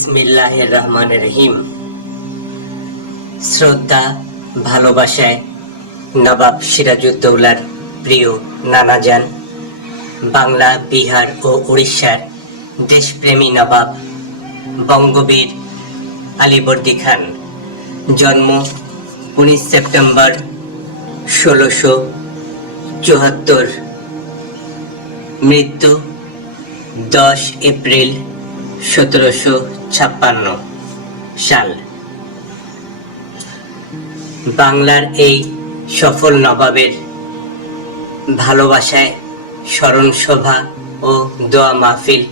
বিসমিল্লাহির রহমানির রহিম। শ্রদ্ধা ভালোবাসায় নবাব সিরাজউদ্দৌলার প্রিয় নানাজান, বাংলা, বিহার ও উড়িষ্যার দেশপ্রেমী নবাব বঙ্গবীর আলীবর্দী খান। জন্ম 19 সেপ্টেম্বর 1674, মৃত্যু 10 এপ্রিল 1756 সাল। বাংলার এই সফল নবাবের ভালোবাসায় স্মরণ সভা ও দোয়া মাহফিল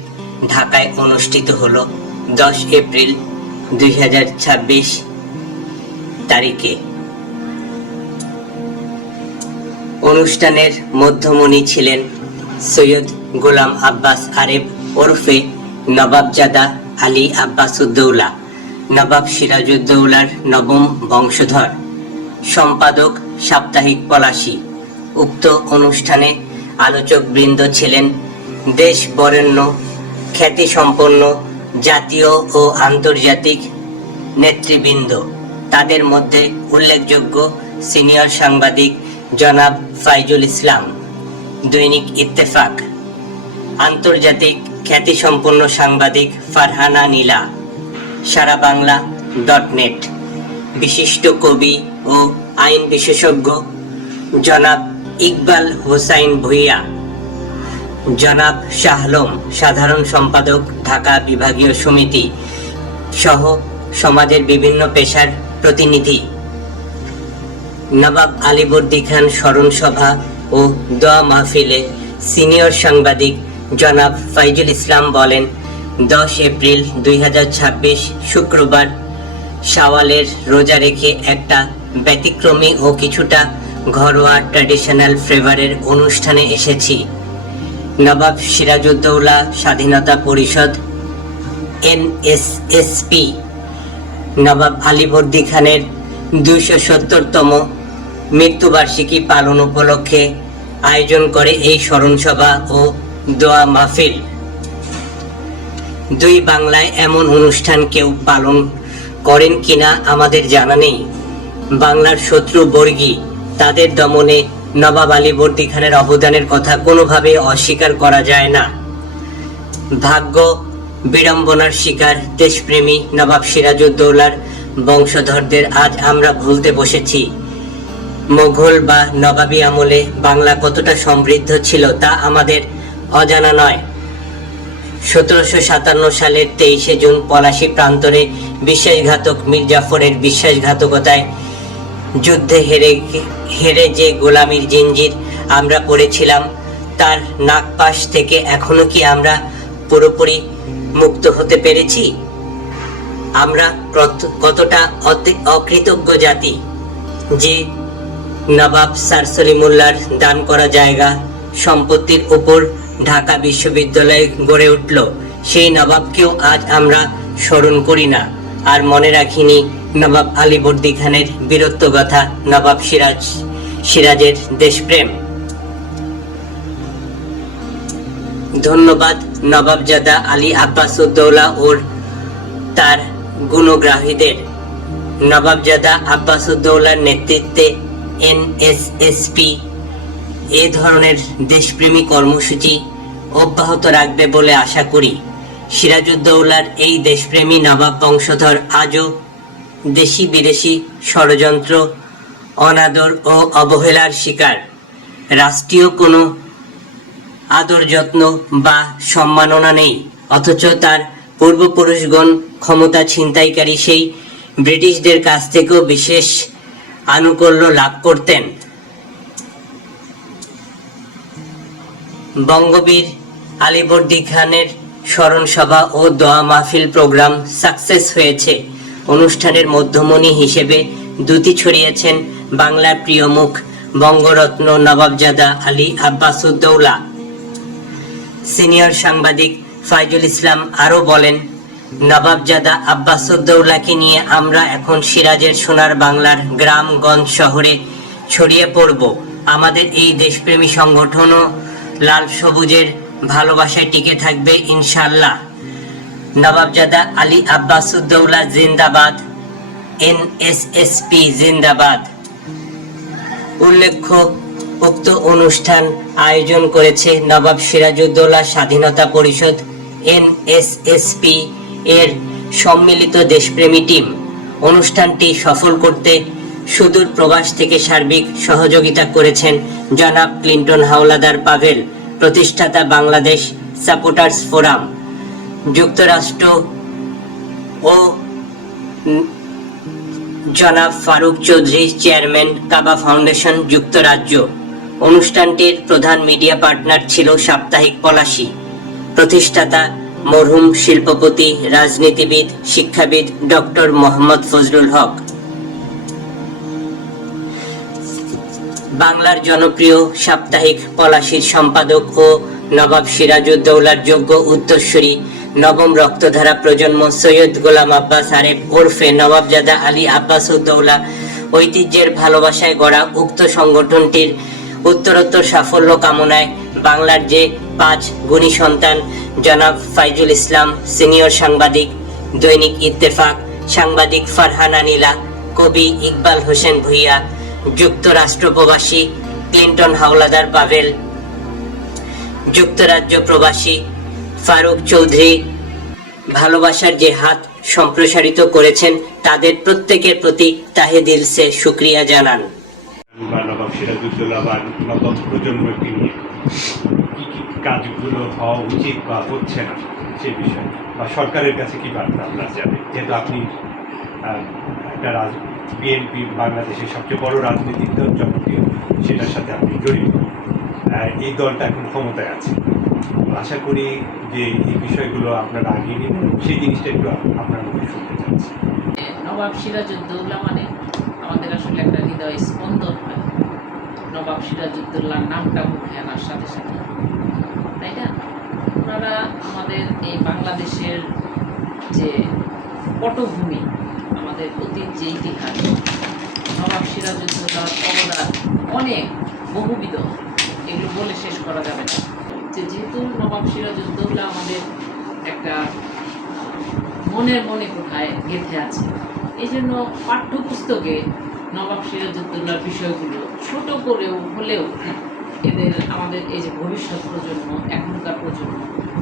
ঢাকায় অনুষ্ঠিত হলো 10 এপ্রিল 2026 তারিখে। অনুষ্ঠানের মধ্যমণি ছিলেন সৈয়দ গোলাম আব্বাস আরেফ ওরফে নবাবজাদা আলী আব্বাসউদ্দৌলা, নবাব সিরাজউদ্দৌলার নবম বংশধর, সম্পাদক সাপ্তাহিক পলাশী। উক্ত অনুষ্ঠানে আলোচকবৃন্দ ছিলেন দেশ বরেণ্য খ্যাতিসম্পন্ন জাতীয় ও আন্তর্জাতিক নেতৃবৃন্দ। তাদের মধ্যে উল্লেখযোগ্য সিনিয়র সাংবাদিক জনাব ফাইজুল ইসলাম, দৈনিক ইত্তেফাক, আন্তর্জাতিক খ্যাতিসম্পন্ন সাংবাদিক ফারহানা নীলা, সারা বাংলা .net, বিশিষ্ট কবি ও আইন বিশেষজ্ঞ জনাব ইকবাল হোসাইন ভূঁইয়া, জনাব শাহলম, সাধারণ সম্পাদক ঢাকা বিভাগীয় সমিতি সহ সমাজের বিভিন্ন পেশার প্রতিনিধি। নবাব আলীবর্দী খান স্মরণ সভা ও দোয়া মাহফিলে সিনিয়র সাংবাদিক জনাব ফাইজুল ইসলাম বলেন, 10 এপ্রিল 2026 শুক্রবার শাওয়ালের রোজা রেখে একটা ব্যতিক্রমী ও কিছুটা ঘরোয়া ট্র্যাডিশনাল ফ্লেভারের অনুষ্ঠানে এসেছি। নবাব সিরাজউদ্দৌলা স্বাধীনতা পরিষদ NSSP নবাব আলীবর্দী খানের 270তম মৃত্যুবার্ষিকী পালন উপলক্ষে আয়োজন করে এই স্মরণ সভা ও দোয়া মাহফিল। দুই বাংলায় এমন অনুষ্ঠান কেউ পালন করেন কিনা আমাদের জানা নেই। বাংলার শত্রু বর্গী, তাদের দমনে নবাব আলীবর্দী খানের অবদানের কথা কোনোভাবে অস্বীকার করা যায় না। ভাগ্য বিড়ম্বনার শিকার দেশপ্রেমী নবাব সিরাজউদ্দৌলার বংশধরদের আজ আমরা ভুলতে বসেছি। মোগল বা নবাবী আমলে বাংলা কতটা সমৃদ্ধ ছিল তা আমাদের অজানা নয়। 1757 সালের 23 জুন পলাশী প্রান্তরে বিশ্বাসঘাতক মীর জাফরের বিশ্বাসঘাতকতায় যুদ্ধে হেরে যে গোলামীর জিঞ্জির আমরা পড়েছিলাম, তার নাগপাশ থেকে এখনো কি আমরা পুরোপুরি মুক্ত হতে পেরেছি? আমরা কতটা অকৃতজ্ঞ জাতি যে নবাব স্যার সলিমুল্লাহর দান করা জায়গা সম্পত্তির উপর ঢাকা বিশ্ববিদ্যালয় গড়ে উঠল। সেই নবাবকেও আজ আমরা স্মরণ করি না, আর মনে রাখিনি নবাব আলীবর্দী খানের বীরত্ব গাথা, নবাব সিরাজের দেশপ্রেম। ধন্যবাদ নবাবজাদা আলী আব্বাসউদ্দৌলা ও তার গুণগ্রাহীদের। নবাবজাদা আব্বাসউদ্দৌলার নেতৃত্বে NSSP এ ধরনের দেশপ্রেমী কর্মসূচি অব্যাহত রাখবে বলে আশা করি। সিরাজউদ্দৌলার এই দেশপ্রেমী নবাব বংশধর আজও দেশি বিদেশি ষড়যন্ত্র, অনাদর ও অবহেলার শিকার। রাষ্ট্রীয় কোনো আদর যত্ন বা সম্মাননা নেই, অথচ তার পূর্বপুরুষগণ ক্ষমতা ছিনতাইকারী সেই ব্রিটিশদের কাছ থেকেও বিশেষ আনুকূল্য লাভ করতেন। বঙ্গবীর আলীবর্দী খানের স্মরণ সভা ও দোয়া মাহফিল প্রোগ্রাম সাকসেস হয়েছে। অনুষ্ঠানের মধ্যমণি হিসেবে দ্যুতি ছড়িয়েছেন বাংলার প্রিয় মুখ বঙ্গরত্ন নবাবজাদা আলী আব্বাসউদ্দৌলা। সিনিয়র সাংবাদিক ফাইজুল ইসলাম আরও বলেন, নবাবজাদা আব্বাসউদ্দৌলাকে নিয়ে আমরা এখন সিরাজের সোনার বাংলার গ্রামগঞ্জ শহরে ছড়িয়ে পড়ব। আমাদের এই দেশপ্রেমী সংগঠনও লাল সবুজের ভালোবাসায় টিকে থাকবে ইনশাআল্লাহ। নবাবজাদা আলী আব্বাসউদ্দৌলা জিন্দাবাদ, এনএসএসপি জিন্দাবাদ। উল্লেখ্য, উক্ত অনুষ্ঠান আয়োজন করেছে নবাব সিরাজউদ্দৌলা স্বাধীনতা পরিষদ এনএসএসপি এর সম্মিলিত দেশপ্রেমী টিম। অনুষ্ঠানটি সফল করতে সুদূর প্রবাস থেকে সার্বিক সহযোগিতা করেছেন জনাব ক্লিন্টন হাওলাদার পাভেল, প্রতিষ্ঠাতা বাংলাদেশ সাপোর্টার্স ফোরাম, যুক্তরাষ্ট্র ও জনাব ফারুক চৌধুরী, চেয়ারম্যান কাবা ফাউন্ডেশন, যুক্তরাজ্য। অনুষ্ঠানটির প্রধান মিডিয়া পার্টনার ছিল সাপ্তাহিক পলাশী। প্রতিষ্ঠাতা মরহুম শিল্পপতি, রাজনীতিবিদ, শিক্ষাবিদ ডক্টর মোহাম্মদ ফজলুল হক। বাংলার জনপ্রিয় সাপ্তাহিক পলাশীর সম্পাদক ও নবাব সিরাজউদ্দৌলার যোগ্য উত্তরসূরি নবম রক্তধারা প্রজন্ম সৈয়দ গোলাম আব্বাস আরেফ ওরফে নবাবজাদা আলী আব্বাসউদ্দৌলা ঐতিহ্যের ভালোবাসায় গড়া উক্ত সংগঠনটির উত্তরোত্তর সাফল্য কামনায় বাংলার যে 5 গুণী সন্তান জনাব ফাইজুল ইসলাম, সিনিয়র সাংবাদিক, দৈনিক ইত্তেফাক, সাংবাদিক ফারহানা নীলা, কবি ইকবাল হোসেন ভুইয়া, যুক্তরাষ্ট্র প্রবাসী ক্লিন্টন হাওলাদার পাভেল, যুক্তরাজ্য প্রবাসী ফারুক চৌধুরী ভালোবাসার যে হাত সম্প্রসারিত করেছেন, তাদের প্রত্যেকের প্রতি তাহে দিল সে শুকরিয়া জানান। নবাব সিরাজউদ্দৌলা বা নতুন প্রজন্মকে নিয়ে কি কি কাজগুলো হওয়া উচিত বা হচ্ছে না সে বিষয়ে, বা সরকারের কাছে কি বার্তা আপনার যাবে, যেহেতু আপনি একটা বিএনপি বাংলাদেশের সবচেয়ে বড় রাজনৈতিক দল, জনপ্রিয়, সেটার সাথে আপনি জড়িত। এই দলটা এখন ক্ষমতায় আছে। আশা করি যে এই বিষয়গুলো আপনারা আগিয়ে নেবেন, সেই জিনিসটা একটু আপনার মুখে শুনতে চাচ্ছি। নবাব সিরাজউদ্দৌলা মানে আমাদের আসলে একটা হৃদয় স্পন্দন হয় নবাব সিরাজউদ্দৌলার নামটা মুখে আনার সাথে সাথে, তাই না? ওনারা আমাদের এই বাংলাদেশের যে পটভূমি, আমাদের অতীত যে ইতিহাস, নবাব সিরাজউদ্দৌলার অবদান অনেক বহুবিধ, এগুলো বলে শেষ করা যাবে না। যেহেতু নবাব সিরাজউদ্দৌলা আমাদের একটা মনে কোথায় গেঁথে আছে, এই জন্য পাঠ্যপুস্তকে নবাব সিরাজউদ্দৌলার বিষয়গুলো ছোট করেও হলেও আমাদের এই যে ভবিষ্যৎ প্রজন্ম, এখনকার প্রজন্ম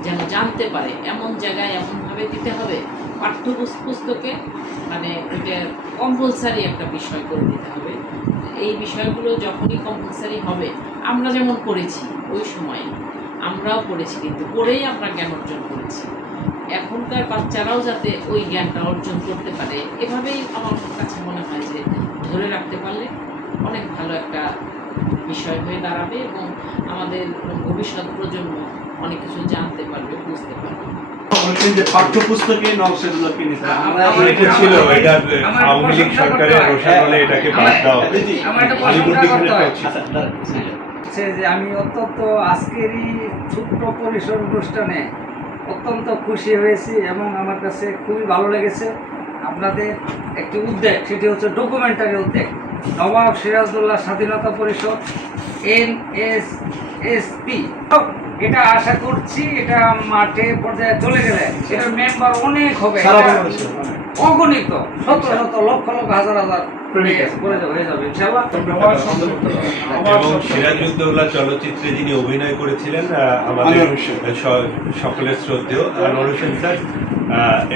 যেন জানতে পারে, এমন জায়গায় এমনভাবে দিতে হবে পাঠ্যপুস্তকে, মানে এটা কম্পালসারি একটা বিষয় করে দিতে হবে। এই বিষয়গুলো যখনই কম্পালসারি হবে, আমরা যেমন করেছি ওই সময়ে, আমরাও পড়েছি, কিন্তু পড়েই আমরা জ্ঞান অর্জন করেছি, এখনকার বাচ্চারাও যাতে ওই জ্ঞানটা অর্জন করতে পারে, এভাবেই আমার কাছে মনে হয় যে ধরে রাখতে পারলে অনেক ভালো একটা বিষয় হয়ে দাঁড়াবে এবং আমাদের ভবিষ্যৎ প্রজন্ম অনেক কিছু জানতে পারবে, বুঝতে পারবে। পাঠ্যপুস্তকে নকশাগুলোকে ছিল এটা আওয়ামী লীগ সরকারের রোশানলে এটাকে বাদ দেওয়া যে আমি অত্যন্ত আজকেরই ছোট্ট পরিসর অনুষ্ঠানে অত্যন্ত খুশি হয়েছি এবং আমার কাছে খুবই ভালো লেগেছে। আপনাদের একটি উদ্যোগ, সেটি হচ্ছে ডকুমেন্টারি উদ্যোগ, নবাব সিরাজউদ্দৌলা স্বাধীনতা পরিষদ এনএসএসপি। এটা আশা করছি এটা মাঠে পর্যায়ে চলে গেলে এটার মেম্বার অনেক হবে, অগণিত, শত শত লক্ষ লক্ষ হাজার হাজার হয়ে যাবে ইনশাআল্লাহ। এবং সিরাজউদ্দৌলা চলচ্চিত্রে যিনি অভিনয় করেছিলেন আমাদের সকলের শ্রদ্ধেয় আনোয়ার হোসেন স্যার,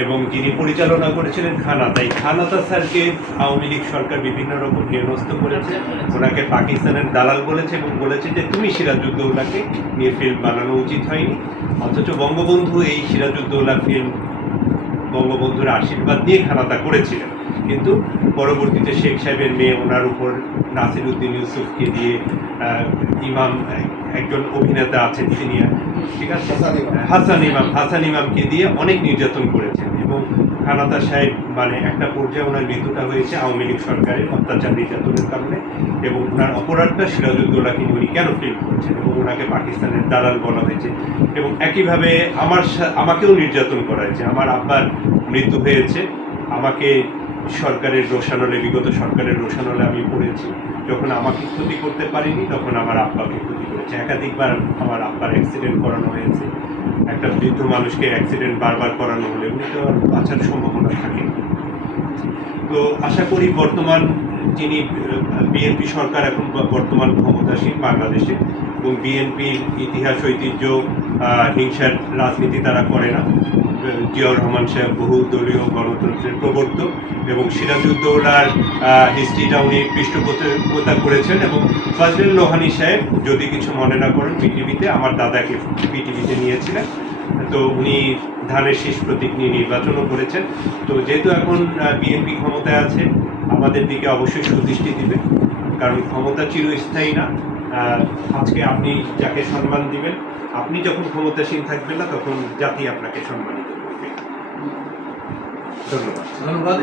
এবং যিনি পরিচালনা করেছিলেন খানাতা, খানাতা স্যারকে আওয়ামী লীগ সরকার বিভিন্ন রকম হেনস্থ করেছে, ওনাকে পাকিস্তানের দালাল বলেছে এবং বলেছে যে তুমি সিরাজউদ্দৌলাকে নিয়ে ফিল্ম বানানো উচিত হয়নি। অথচ বঙ্গবন্ধু এই সিরাজউদ্দৌলা ফিল্ম বঙ্গবন্ধুর আশীর্বাদ নিয়ে খানাতা করেছিলেন, কিন্তু পরবর্তীতে শেখ সাহেবের মেয়ে, ওনার উপর নাসির উদ্দিন ইউসুফকে দিয়ে, ইমাম একজন অভিনেতা আছেন সিনিয়র, ঠিক আছে, হাসান ইমামকে দিয়ে অনেক নির্যাতন করেছেন এবং খানাতা সাহেব মানে একটা পর্যায়ে ওনার মৃত্যুটা হয়েছে আওয়ামী লীগ সরকারের অত্যাচার নির্যাতনের কারণে, এবং ওনার অপরাধটা সিরাজউদ্দৌলাকে উনি কেন ফিল্ম করেছেন এবং ওনাকে পাকিস্তানের দালাল বলা হয়েছে। এবং একইভাবে আমাকেও নির্যাতন করা হয়েছে। আমার আব্বার মৃত্যু হয়েছে, আমাকে সরকারের রোশানলে, বিগত সরকারের রোশানলে আমি পড়েছি। যখন আমাকে ক্ষতি করতে পারিনি তখন আমার আব্বাকে ক্ষতি করেছে। একাধিকবার আমার আব্বার অ্যাক্সিডেন্ট করানো হয়েছে, একটা বৃদ্ধ মানুষকে অ্যাক্সিডেন্ট বারবার করানো হলে উনি তো আর বাঁচার সম্ভাবনা থাকে। তো আশা করি বর্তমান যিনি বিএনপি সরকার এখন বর্তমান ক্ষমতাসীন বাংলাদেশে, এবং বিএনপির ইতিহাস ঐতিহ্য হিংসার রাজনীতি তারা করে না। জিয়াউর রহমান সাহেব বহুদলীয় গণতন্ত্রের প্রবর্তক, এবং সিরাজউদ্দৌলার হিস্ট্রিটা উনি পৃষ্ঠপোষকতা করেছেন। এবং ফজলুল লোহানী সাহেব, যদি কিছু মনে না করেন, পিটিভিতে আমার দাদাকে পিটিভিতে নিয়েছিলেন, তো উনি ধানের শীষ প্রতীক নিয়ে নির্বাচনও করেছেন। তো যেহেতু এখন বিএনপি ক্ষমতায় আছে, আমাদের দিকে অবশ্যই সুদৃষ্টি দিবে, কারণ ক্ষমতা চিরস্থায়ী না। আজকে আপনি যাকে সম্মান দিবেন, আপনি যখন ক্ষমতাসীন থাকবেন না, তখন জাতি আপনাকে সম্মানিত করবে। ধন্যবাদ। ধন্যবাদ।